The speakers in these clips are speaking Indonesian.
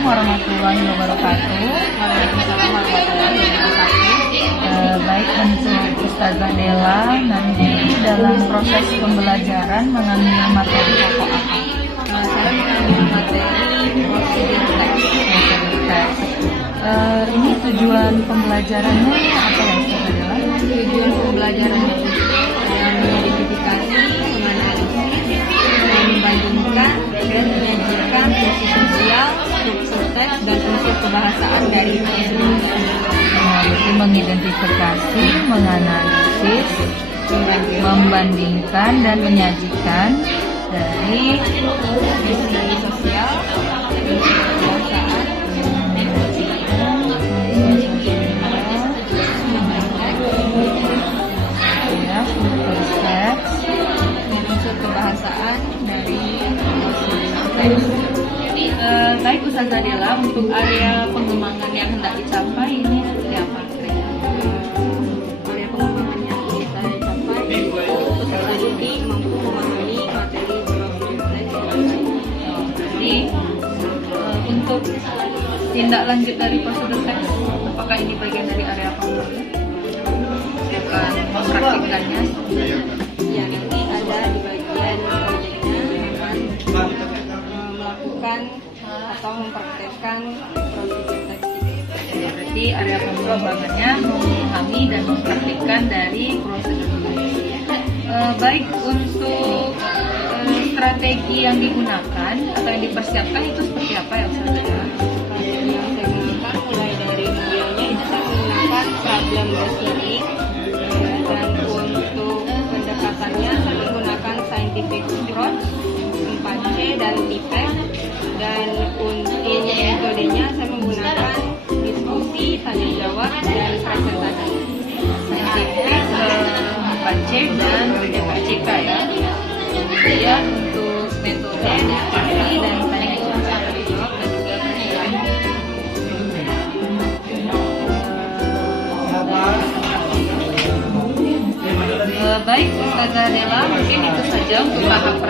Assalamualaikum warahmatullahi wabarakatuh. Waalaikumsalam warahmatullahi wabarakatuh. Baik, untuk Ustazah Della nanti dalam proses pembelajaran mengambil materi pokok apa? Saya mengambil materi prosedur teks. Ini tujuan pembelajarannya apa ya, Ustazah Della? Tujuan pembelajarannya itu mengidentifikasi, menganalisis, membandingkan dan menyajikan fungsi sosial, struktur teks dan unsur kebahasaan dari prosedur teks. Jadi mengidentifikasi, menganalisis, membandingkan dan menyajikan dari fungsi sosial, unsur kebahasaan, unsur kebahasaan dari teks. Baik Ustazah Della, untuk area pengembangan yang hendak dicapai ini seperti apa? Area pengembangan yang bisa dicapai itu peserta didik mampu memahami materi prosedur teks. Jadi untuk tindak lanjut dari prosedur teks, apakah ini bagian dari area pengembangan? Akan mempraktikkannya? Ya, nanti ada di bagian proyeknya akan melakukan atau mempraktekkan prosedur teks. Berarti area pengembangannya memahami dan mempraktikkan dari prosedur teks. Baik, untuk strategi yang digunakan atau yang dipersiapkan itu seperti apa ya Ustazah? Yang saya gunakan mulai dari medianya itu saya menggunakan problem reasoning, dan untuk pendekatannya saya menggunakan scientific approach 4C dan TIPEC, dan untuk metodenya saya menggunakan diskusi, tanya jawab dan presentasi. Scientific, 4C dan FCK ya. Kemudian untuk metode diskusi dan tanya jawab dan juga presentasi. Baik Ustazah Della, mungkin itu saja untuk tahap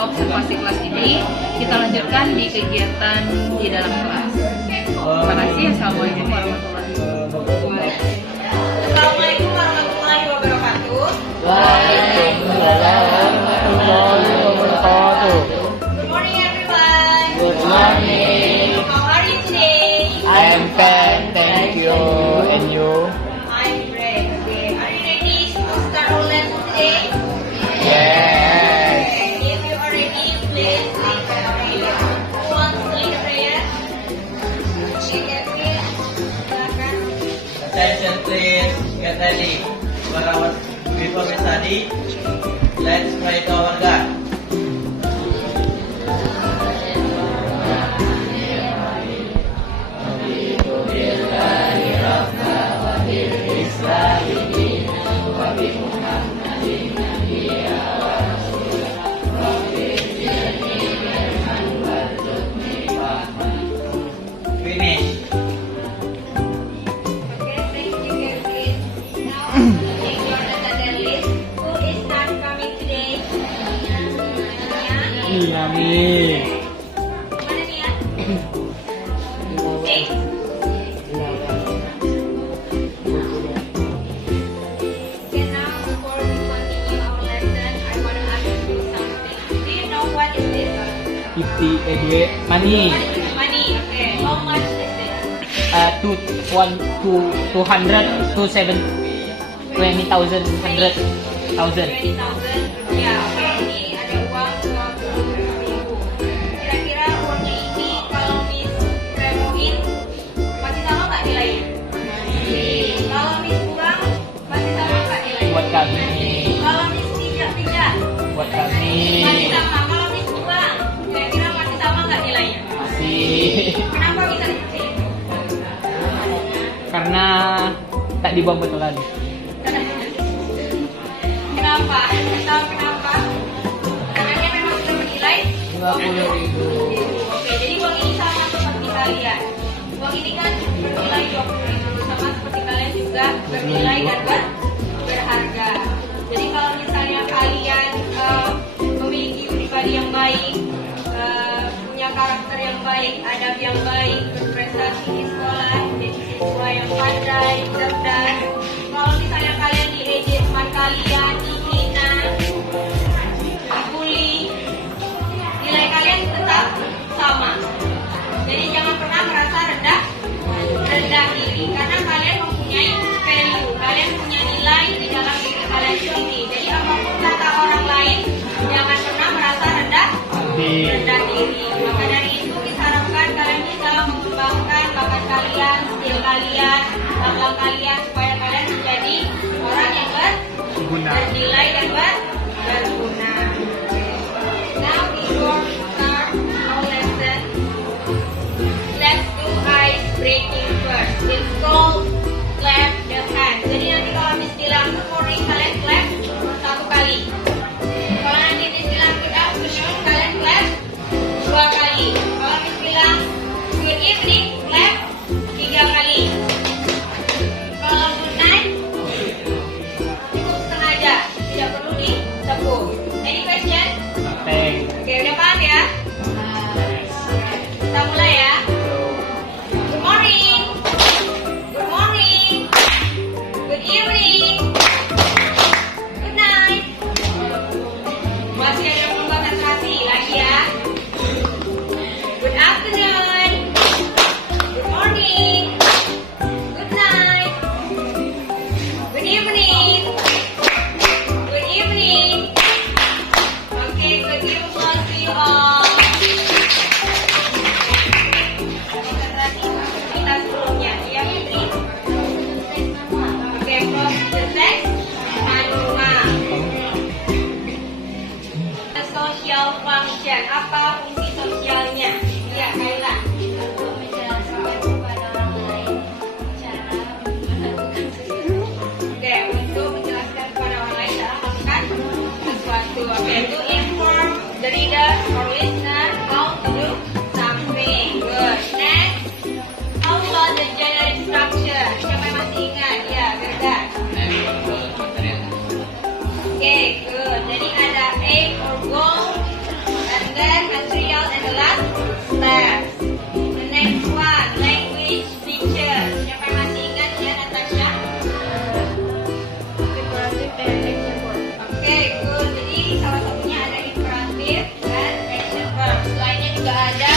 observasi kelas ini. Kita lanjutkan di kegiatan di dalam kelas. Terima kasih. Assalamualaikum warahmatullahi wabarakatuh. Assalamualaikum warahmatullahi wabarakatuh. Waalaikumsalam warahmatullahi wabarakatuh. Good morning everyone. Good morning. How are you today? I am fine, thank you. And you? I'm great. Okay. Are you ready to start our lesson today? Yes. Okay. If you are ready, please lead the prayer. Who wants to lead the prayer? Okay, Catherine. Silakan. Attention please, get ready. Before we study, let's pray to our God. Finish. Okay, thank you, Catherine. Now, take your attendance list. Who is not coming today? Nia? Nami. Mana Nia? Okay. Okay, now before we continue our lesson, I want to ask you something. Do you know what is this? Duit money. Money. Okay. How much is this? 200 to 20,000 100,000. 20,000 rupiah. Oke, ini ada uang 20.000. Kira-kira uangnya ini kalau Miss remohin masih sama nggak nilainya? Kalau Miss kurang masih sama nggak nilainya? Buat kami. Kalau Miss tidak, Buat kami. masih sama. Kalau Miss kurang, kira-kira masih sama nggak nilainya? Masih. Kenapa bisa seperti itu? Karena tak dibuang betulan. Kenapa? Tahu kenapa? Karena dia memang sudah menilai 50.000. Oke, jadi uang ini sama seperti kalian. Uang ini kan bernilai 20.000, sama seperti kalian juga bernilai dan berharga. Jadi kalau misalnya kalian memiliki pribadi yang baik, punya karakter yang baik, adab yang baik, baik, cerdas. Kalau misalnya kalian diejek teman kalian, dihina, dibully, nilai kalian tetap sama. Jadi jangan pernah merasa rendah diri, karena kalian mempunyai value, kalian punya nilai di dalam diri kalian sendiri. Jadi apapun kata orang lain, jangan pernah merasa rendah diri. Maka dari itu kita harapkan kalian bisa mengembangkan bakat kalian, skill kalian, akhlak kalian, supaya kalian menjadi orang yang bernilai dan berguna. Now before we start our lesson, let's do ice breaking first. It's called clap the hands. Jadi nanti kalau Miss bilang good morning, kalian clap 1 kali. Kalau nanti Miss bilang good afternoon, kalian clap 2 kali. Kalau Miss bilang good evening, clap 3 kali. Kalau good night, cukup setengah aja, tidak perlu ditepuk. Any question? Oke, udah paham ya? Kita mulai ya. Good morning. Good morning. Good evening. Good night. Masih ada yang belum konsentrasi lagi ya. Good afternoon. Good morning. Good night. Good evening. Good evening. Okay, good evening to you all. Konsentrasi kita sebelumnya, ya Fitri. Oke, close the text. Manual. The social function. Apa fungsi sosialnya? Ya, Kaila. Untuk menjelaskan kepada orang lain cara melakukan sesuatu. Oke, untuk menjelaskan kepada orang lain dalam melakukan sesuatu. Oke, to inform the reader or listener how to do something. Good. Next, how about the generic structure? Siapa yang masih ingat? Ya, Gerda. Oke, good. Jadi ada aim or goal, and then material, and the last step. The next one, language feature. Siapa yang masih ingat ya, Natasha? Imperatif dan action word. Oke, good. Jadi salah satunya ada imperatif dan action verb. Selainnya juga ada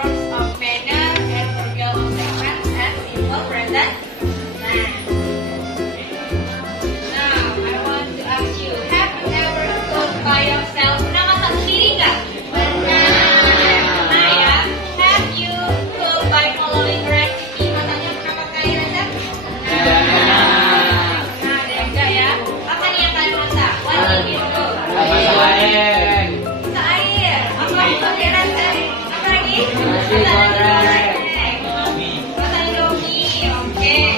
verbs of manner, adverbial of sequence, and simple present tense. Now, I want to ask you, have you ever cooked by yourself? Pernah masak sendiri nggak? Pernah ya. Have you cooked by following recipe? Masaknya pernah pakai resep? Nah, ada yang enggak ya? Apa nih yang kalian masak? What did you do? Masak air. Apa pakai resep? Apa lagi? Masak nasi goreng. Masak Indomie. Oke.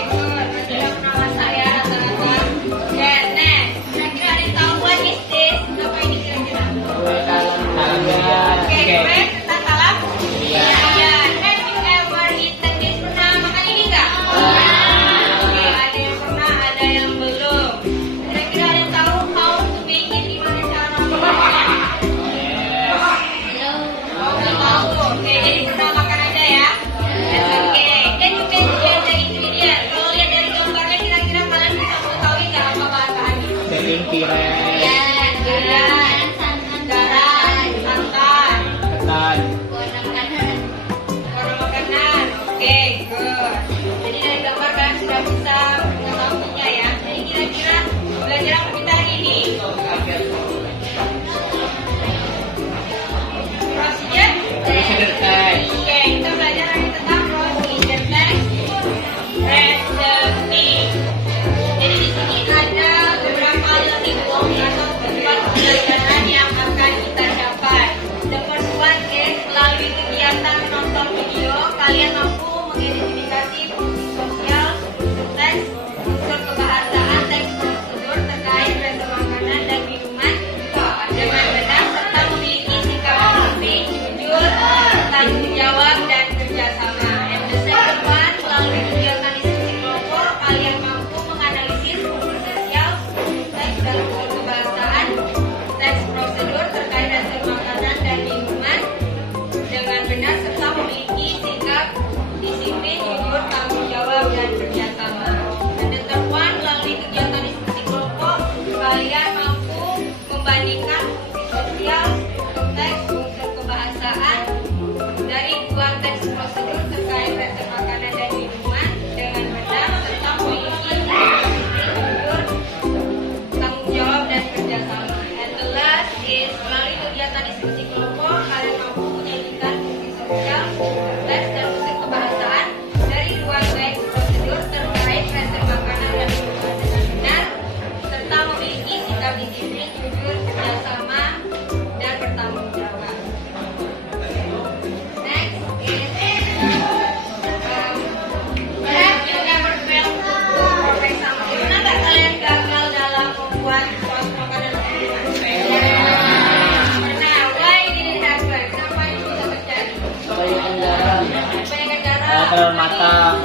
matang.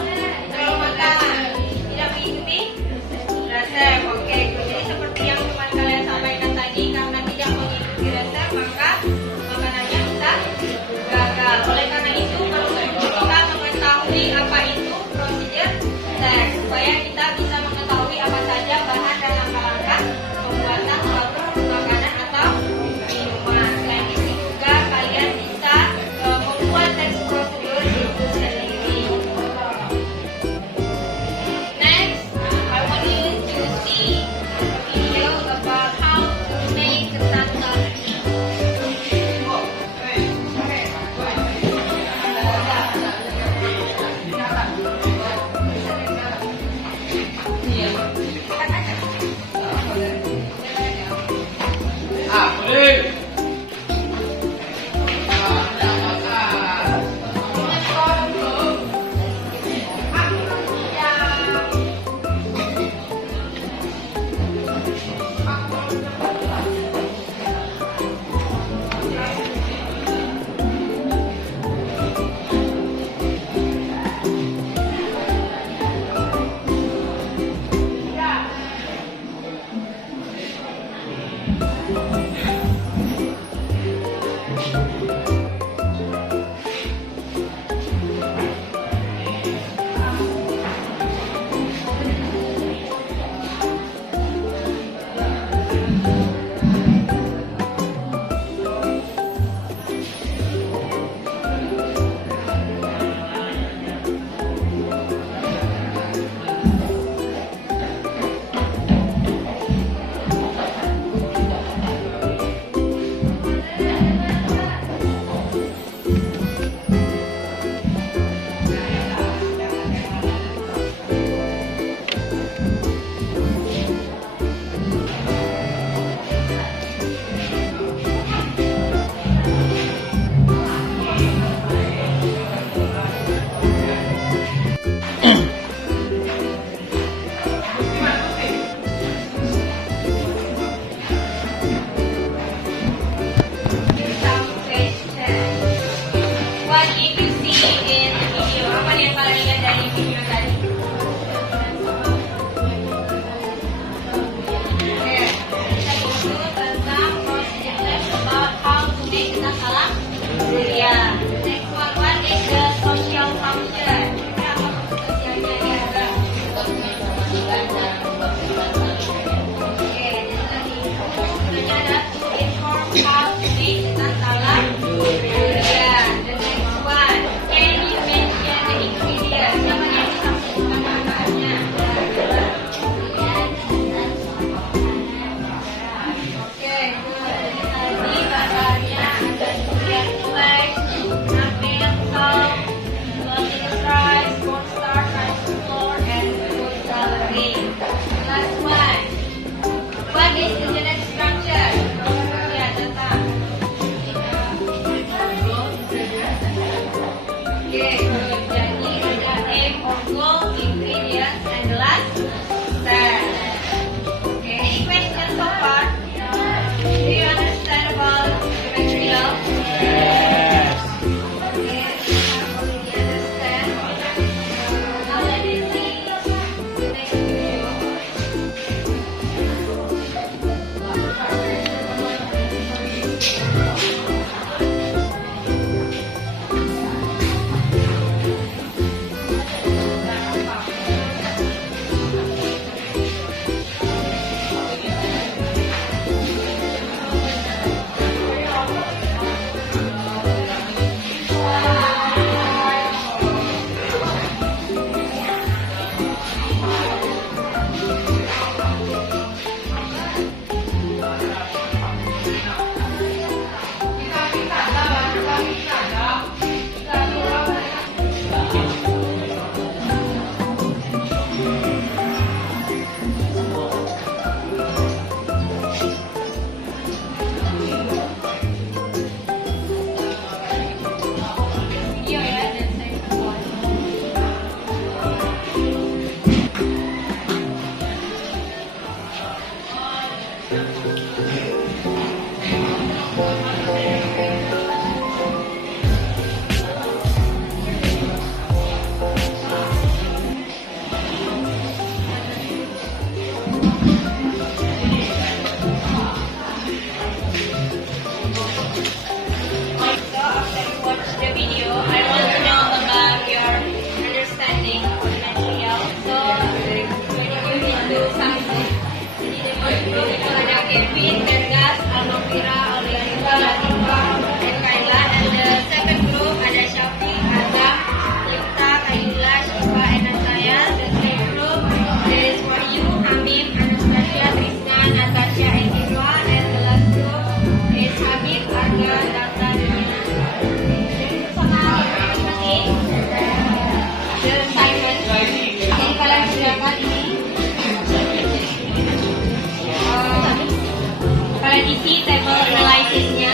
Terlalu matang, tidak mengikuti resep. Oke, jadi seperti yang teman kalian sampaikan tadi, karena tidak mengikuti resep maka makanannya bisa gagal. Oleh karena itu perlu kita mengetahui apa itu prosedur tes supaya kita bisa mengetahui apa saja bahan dan langkah-langkah pembuatan suatu makanan atau minuman. Selain itu juga kalian bisa membuat tes prosedur itu sendiri. Next, I want you to see a video about how to make tandoori. silakan ini. Kalian isi table analysisnya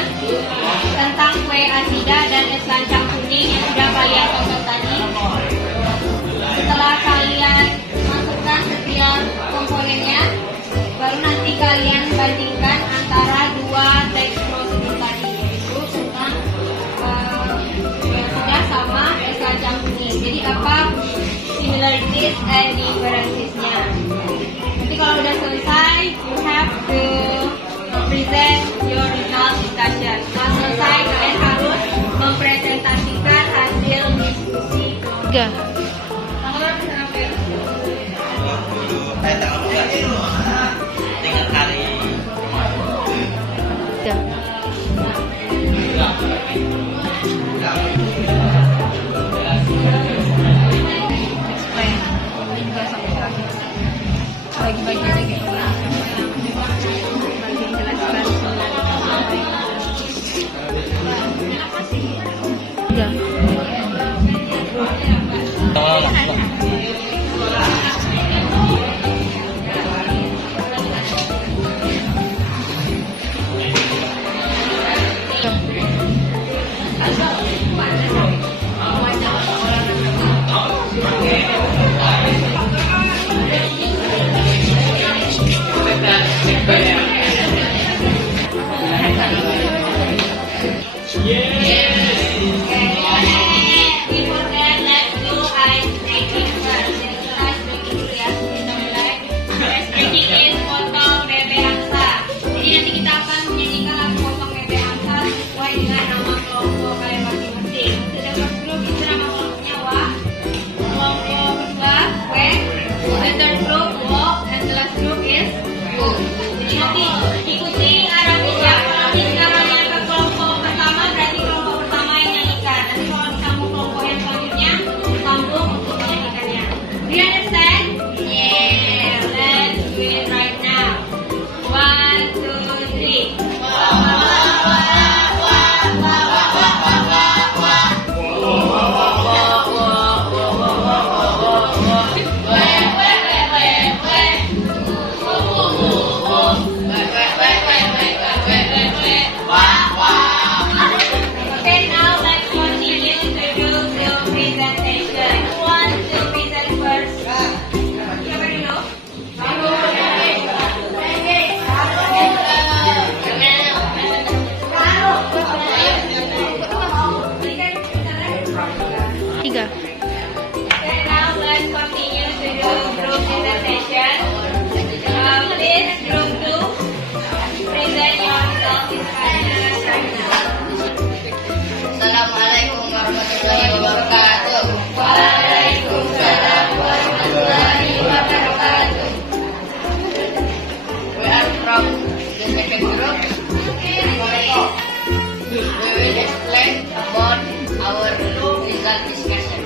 tentang kue asida dan es lancang kuning yang sudah kalian tonton tadi. Setelah kalian masukkan setiap komponennya, baru nanti kalian bandingkan antara dua teks prosedur tadi, yaitu tentang yang sudah sama es lancang kuning. Jadi apa similarities and differences-nya. Nanti kalau udah selesai, you have to present your result discussion. Setelah selesai, kalian harus mempresentasikan hasil diskusi. Tiga. Tanggal berapa ya? Tanggal 12 dengan hari Tiga. Explain. Tiga sampai terakhir. Bagi-bagi lagi. Bagi jelaskan. Tiga. Before that, let's do ice breaking first. Ice breaking dulu ya. Kita mulai. Ice breaking is potong bebek angsa. Jadi nanti kita akan menyanyikan lagu potong bebek angsa sesuai dengan nama kelompok kalian masing-masing. Sudah first group itu nama kelompoknya Wah. Kelompok kedua Kue. The third group Walk. And the last group is Gu. Jadi nanti ikuti arahnya ya. Kalau kita yang ke kelompok pertama, berarti kelompok pertama yang nyanyikan. Nanti kalau disambung kelompok yang selanjutnya, sambung untuk menyanyikannya. Do you understand? Yeah. Let's do it right now. 1, 2, 3. Okay, now let's continue to do the presentation. Who wants to present first? You already know? Tiga. Okay, now let's continue to do group presentation. Please, group 2, present yourself in right now. Assalamualaikum warahmatullahi wabarakatuh. Waalaikumsalam warahmatullahi wabarakatuh. We are from the second group. We will explain about our result discussion.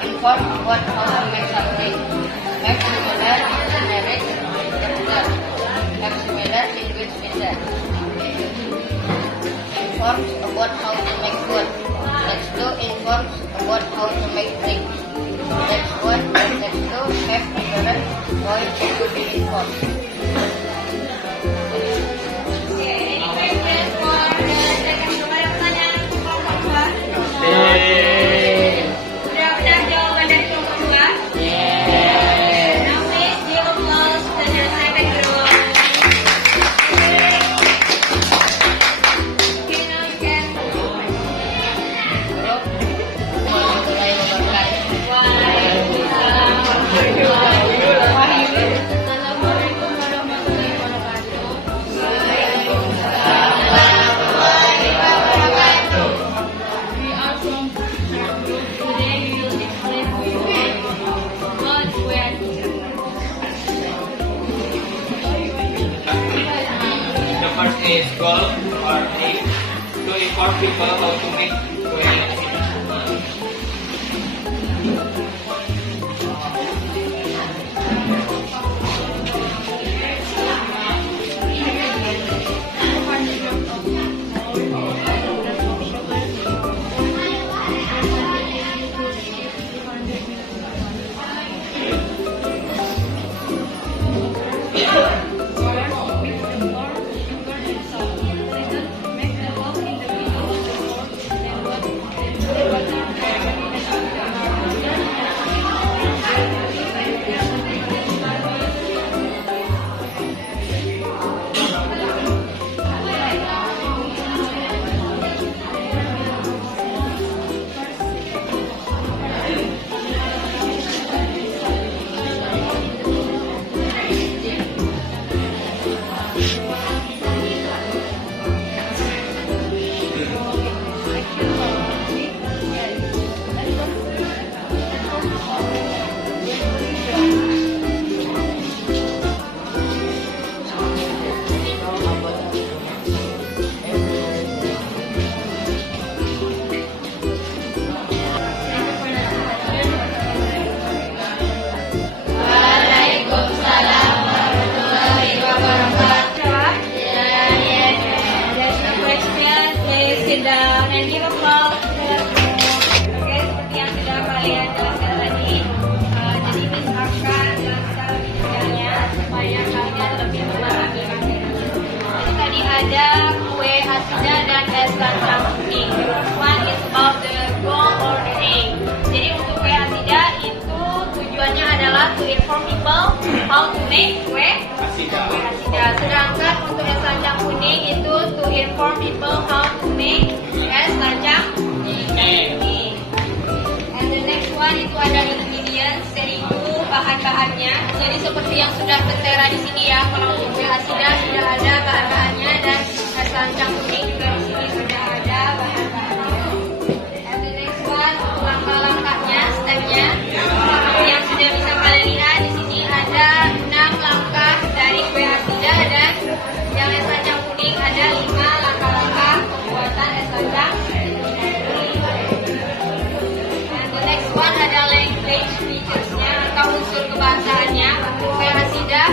Inform what how to make something. Make together and activity sport. Sudah benar jawaban dari kelompok 2? Now please give applause to the second group. Okay, now you can. Warahmatullahi wabarakatuh. Assalamualaikum warahmatullahi wabarakatuh. We are from group. Today we will explain to you about square. The first is goal or aim to inform people how to make square. There's no question. Please sit down and give applause to the group. Oke, seperti yang sudah kalian jelaskan tadi, jadi Miss akan jelaskan caranya supaya kalian lebih memahami materi. Jadi tadi ada kue asida dan es kacang kuning. The first one is about the goal or the aim. Jadi untuk kue asida itu tujuannya adalah to inform people how to make kue asida. Sedangkan untuk es kacang kuning itu to inform people how to make es kacang kuning. And the next one itu ada ingredients, yaitu bahan-bahannya. Jadi seperti yang sudah tertera di sini ya, kalau untuk kue asida sudah ada bahan-bahannya dan es kacang kuning juga di sini sudah ada bahan-bahannya. And the next one untuk langkah-langkahnya, stepnya. Seperti yang sudah bisa kalian lihat di sini ada 6 langkah dari kue asida dan yang es kacang kuning ada 5 langkah-langkah pembuatan es kacang kuning. And the next one ada language features-nya atau unsur kebahasaannya. Untuk kue asida,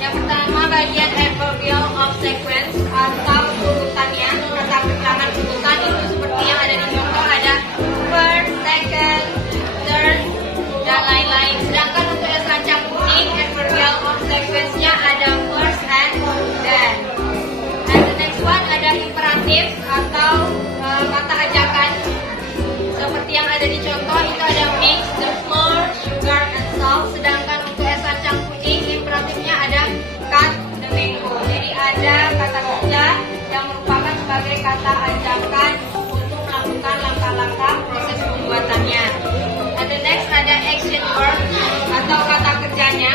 yang pertama bagian adverbial of sequence atau urutannya, kata keterangan urutan itu seperti yang ada di contoh ada first, second, third, dan lain-lain. Sedangkan untuk es kacang kuning, adverbial of sequence-nya ada first and then. And the next one ada imperatif atau kata ajakan. Seperti yang ada di contoh itu ada mix the flour, sugar, and salt. Sedangkan untuk es kacang kuning, imperatifnya ada cut the mango. Jadi ada kata kerja yang merupakan sebagai kata ajakan untuk melakukan langkah-langkah proses pembuatannya. And the next ada action verb atau kata kerjanya.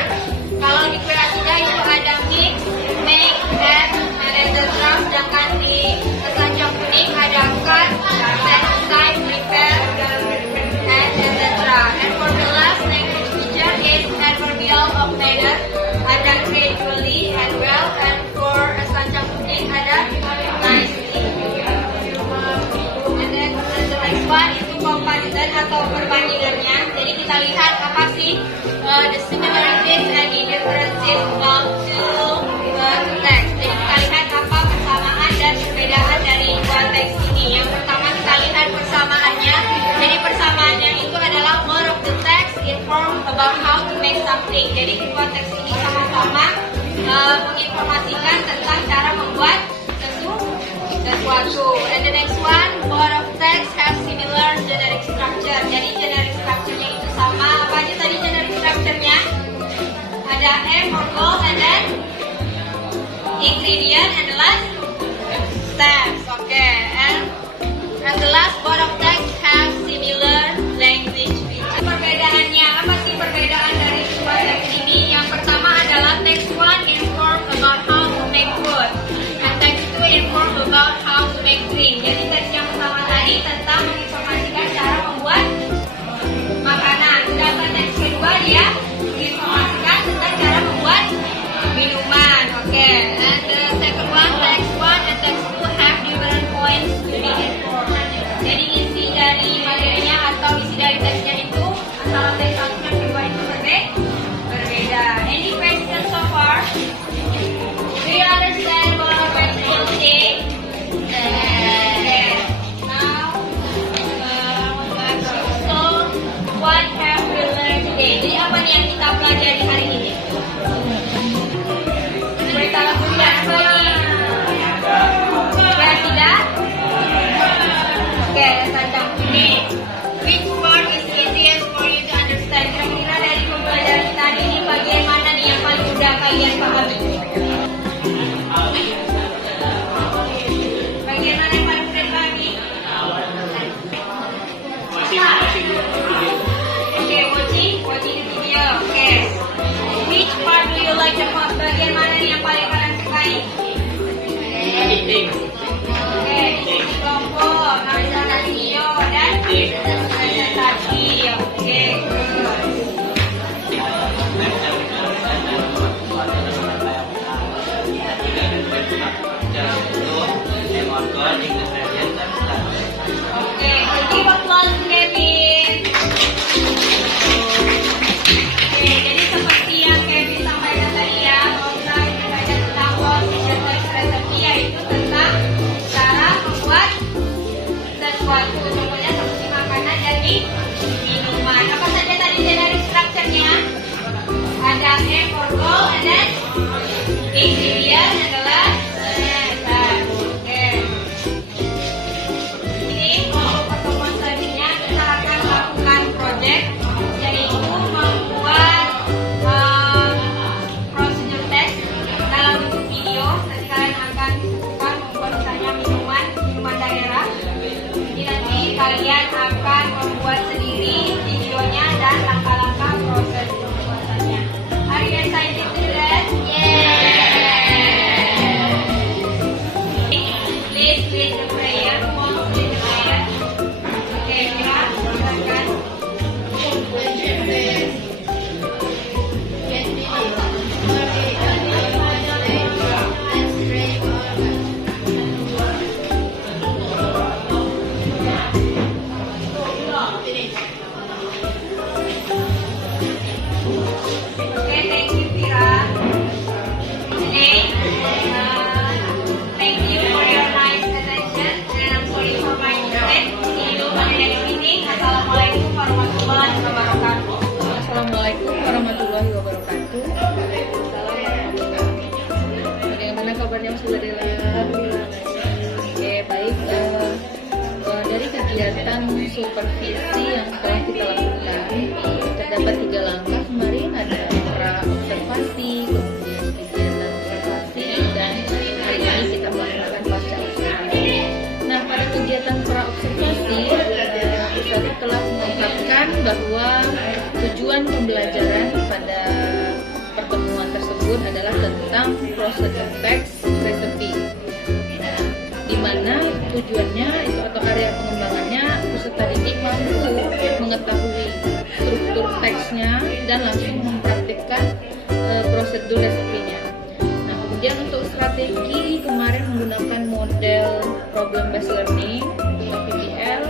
Kalau di kue asida itu ada mix, make, add, and etc. Sedangkan di es kacang kuning ada cut, set aside, prepare, and etc. And for the last language feature is adverbial of manner. Ada gradually and well, and for es kacang kuning ada nicely. And then the next one itu comparison atau perbandingannya. Jadi kita lihat apa sih the similarities and the differences of two text. Jadi kita lihat apa persamaan dan perbedaan dari dua teks ini. Yang pertama kita lihat persamaannya. Jadi persamaannya itu adalah more of the text inform about how to make something. Jadi kedua teks ini sama menginformasikan tentang cara membuat sesuatu. And the next one, both of text have similar generic structure. Jadi generic structure-nya itu sama. Apa aja tadi generic structure-nya? Ada M for goal and then ingredient and the last steps. Okay. And the last, both of text have similar language features. Perbedaannya, apa sih perbedaan dari dua teks ini? Yang pertama adalah text 1 inform about how to make food, and text 2 inform about how to make drink. Jadi teks yang pertama tadi tentang menginformasikan cara membuat makanan. Sedangkan teks kedua dia menginformasikan tentang cara membuat minuman. Oke. And the second one, text 1 and text 2 have different points to be informed. Jadi isi dari materinya atau isi dari teksnya itu antara teks satu dan kedua itu berbeda. Any questions so far? Do you understand what our question say? Yes. Now, so what have we learned today? Jadi apa nih yang kita pelajari hari ini? Berita kuliah apa lagi? Tidak? Oke, tentang ini. Which part is easiest for you to understand? Kira-kira dari pembelajaran kita hari ini bagian mana nih yang paling mudah kalian pahami? Bagian mana yang paling mudah dipahami? Oke, watching the video. Oke. Which part do you like the most? Bagian mana nih yang paling kalian sukai? Oke, isi kelompok, analisis video dan presentasi. Oke, good. Oke, give applause to Kevin. Oke, jadi seperti yang Kevin sampaikan tadi ya, kalau kita belajar tentang resepsi yaitu tentang cara membuat sesuatu, contohnya seperti makanan dan minuman. Apa saja tadi generic structure-nya? Ada M for goal and then ingredient adalah ini untuk pertemuan selanjutnya kita akan melakukan project yaitu membuat procedure test dalam bentuk video. Nanti kalian akan disuguhkan membuat misalnya minuman daerah. Jadi nanti kalian akan membuat sendiri videonya dan langkah-langkah proses pembuatannya. Are you excited to do that? Yeah. Please lead the prayer. Who wants to lead the prayer? Okay, Mira, silakan. Okay, thank you, Mira. Today, thank you for your nice attention and I'm sorry for my mistake. See you on the next meeting. Assalamualaikum warahmatullahi wabarakatuh. Assalamualaikum warahmatullahi wabarakatuh. Bagaimana kabarnya Mas Ladela? Oke, baik. Dari kegiatan supervisi yang telah kita lakukan, terdapat 3 langkah kemarin. Ada pra-observasi, kemudian kegiatan observasi, dan hari ini kita melakukan pasca observasi. Nah, pada kegiatan pra-observasi, kita telah mengungkapkan bahwa tujuan pembelajaran pada pertemuan tersebut adalah tentang prosedur teks resepi, di mana tujuannya itu atau area pengembangannya peserta didik mampu mengetahui struktur teksnya dan langsung mempraktikkan prosedur resepinya. Nah, kemudian untuk strategi kemarin menggunakan model problem based learning atau PBL,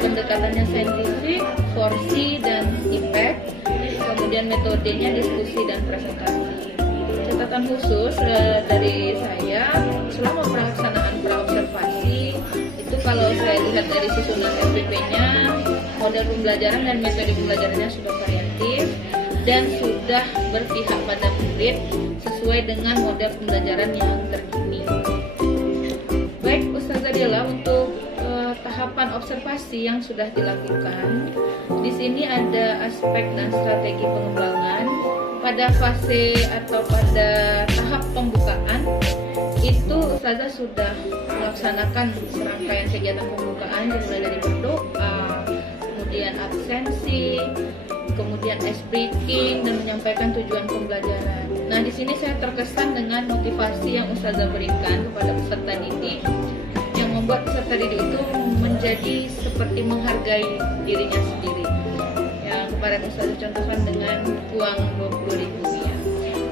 pendekatannya saintifik, forsi dan impact. Kemudian metodenya diskusi dan presentasi. Catatan khusus dari saya selama pelaksanaan praobservasi itu kalau saya lihat dari susunan SPP-nya, model pembelajaran dan metode pembelajarannya sudah variatif. dan sudah berpihak pada murid sesuai dengan model pembelajaran yang terkini. Baik Ustazah Della, untuk tahapan observasi yang sudah dilakukan, di sini ada aspek dan strategi pengembangan. Pada fase atau pada tahap pembukaan itu Ustazah sudah melaksanakan serangkaian kegiatan pembukaan dimulai dari berdoa, kemudian absensi, kemudian ice breaking dan menyampaikan tujuan pembelajaran. Nah, di sini saya terkesan dengan motivasi yang Ustazah berikan kepada peserta didik yang membuat peserta didik itu menjadi seperti menghargai dirinya sendiri. Yang kemarin Ustazah contohkan dengan uang 20.000 ya.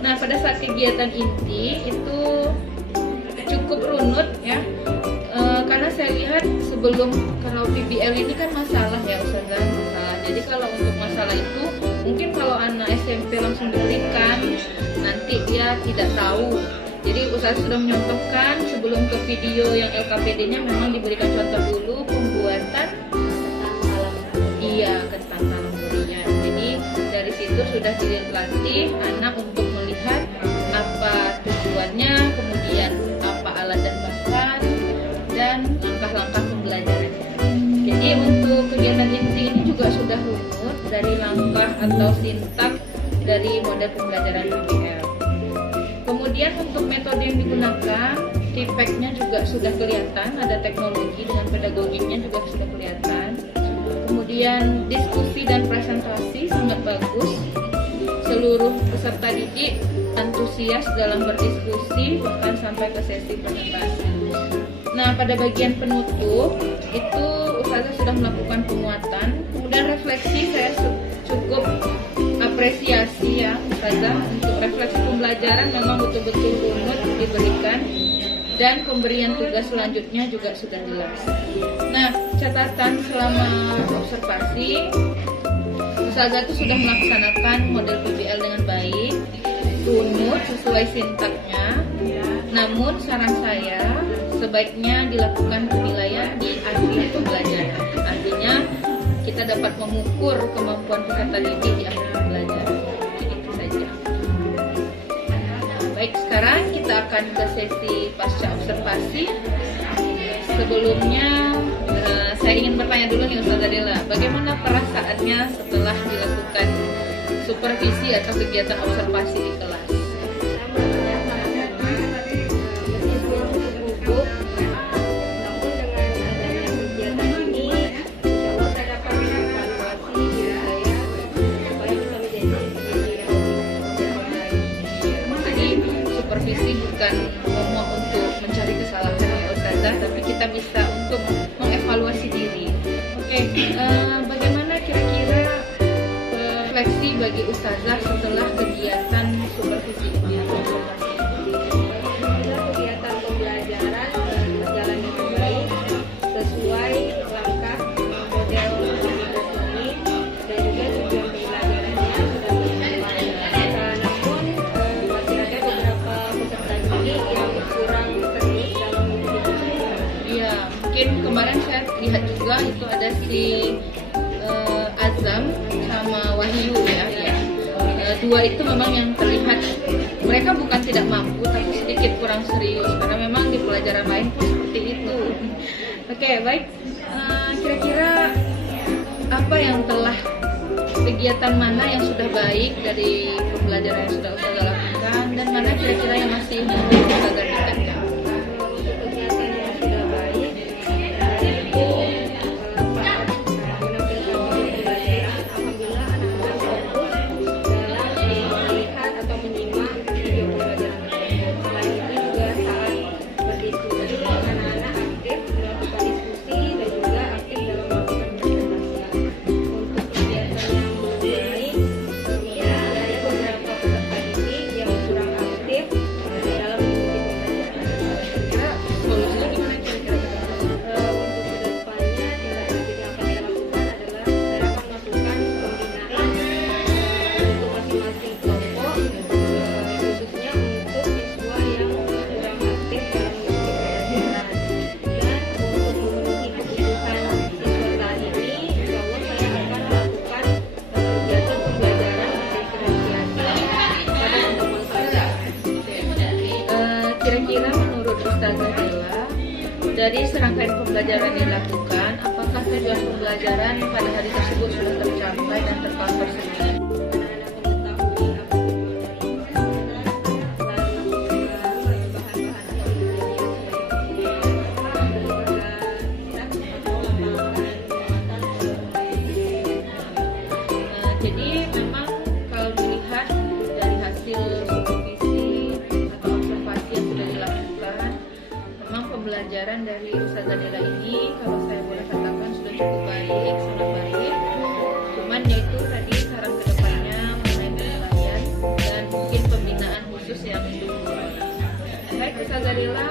Nah, pada saat kegiatan inti itu cukup runut ya, karena saya lihat sebelum, kalau PBL ini kan masalah ya Ustazah, masalah. Jadi kalau untuk masalah itu mungkin kalau anak SMP langsung diberikan nanti dia tidak tahu. Jadi Ustazah sudah menyontohkan sebelum ke video yang LKPD-nya memang diberikan contoh dulu pembuatan kentang talam durian. Jadi dari situ sudah dilatih anak untuk melihat apa tujuannya, kemudian apa alat dan bahan, dan langkah-langkah pembelajarannya. Jadi untuk kegiatan inti ini juga sudah runut dari langkah atau sintak dari model pembelajaran PBL. Kemudian untuk metode yang digunakan, feedback-nya juga sudah kelihatan, ada teknologi dengan pedagogiknya juga sudah kelihatan. Kemudian diskusi dan presentasi sangat bagus. Seluruh peserta didik antusias dalam berdiskusi bahkan sampai ke sesi presentasi. Nah, pada bagian penutup itu Ustazah sudah melakukan penguatan, kemudian refleksi saya cukup apresiasi ya Ustazah, untuk refleksi pembelajaran memang betul-betul runut diberikan dan pemberian tugas selanjutnya juga sudah jelas. Nah, catatan selama observasi, Ustazah itu sudah melaksanakan model PBL dengan baik, runut sesuai sintaknya. Namun saran saya sebaiknya dilakukan penilaian di akhir pembelajaran. Artinya kita dapat mengukur kemampuan peserta didik di akhir pembelajaran. Itu saja. Baik, sekarang kita akan ke sesi pasca observasi. Sebelumnya saya ingin bertanya dulu nih Ustazah Della, bagaimana perasaannya setelah dilakukan supervisi atau kegiatan observasi di kelas? Supervisi bukan ngomong untuk mencari kesalahan ya Ustazah, tapi kita bisa untuk mengevaluasi diri. Oke, bagaimana kira-kira refleksi bagi Ustazah setelah kegiatan supervisi ini atau observasi? Kegiatan pembelajaran berjalan dengan baik sesuai langkah model learning dan juga tujuan pembelajarannya sudah tercapai. Namun masih ada beberapa peserta didik yang kurang serius dalam mengikuti. Iya, mungkin kemarin saya lihat juga itu ada si Azam sama Wahyu ya. Dua itu memang yang terlihat mereka bukan tidak mampu tapi sedikit kurang serius karena memang di pelajaran lain pun seperti itu. Oke, baik. Kira-kira apa yang telah, kegiatan mana yang sudah baik dari pembelajaran yang sudah Ustazah lakukan dan mana kira-kira yang masih perlu Ustazah tingkatkan? Untuk kegiatan yang sudah baik itu alhamdulillah anak-anak fokus dalam melihat atau menyimak video pembelajaran. Selain itu juga saat berdiskusi anak-anak aktif melakukan diskusi dan juga aktif dalam melakukan presentasi. Untuk kegiatan yang belum baik, ada beberapa peserta didik yang kurang aktif dalam Ustazah Dela, dari serangkaian pembelajaran yang dilakukan, apakah tujuan pembelajaran pada hari tersebut sudah tercapai dan tercover semua? Jadi memang kalau dilihat dari hasil supervisi atau observasi yang sudah dilakukan, memang pembelajaran dari Ustazah Dela ini kalau saya boleh katakan sudah cukup baik, sangat baik. Cuman yaitu tadi saran kedepannya mengenai penilaian dan mungkin pembinaan khusus yang mendukung. Baik Ustazah Dela,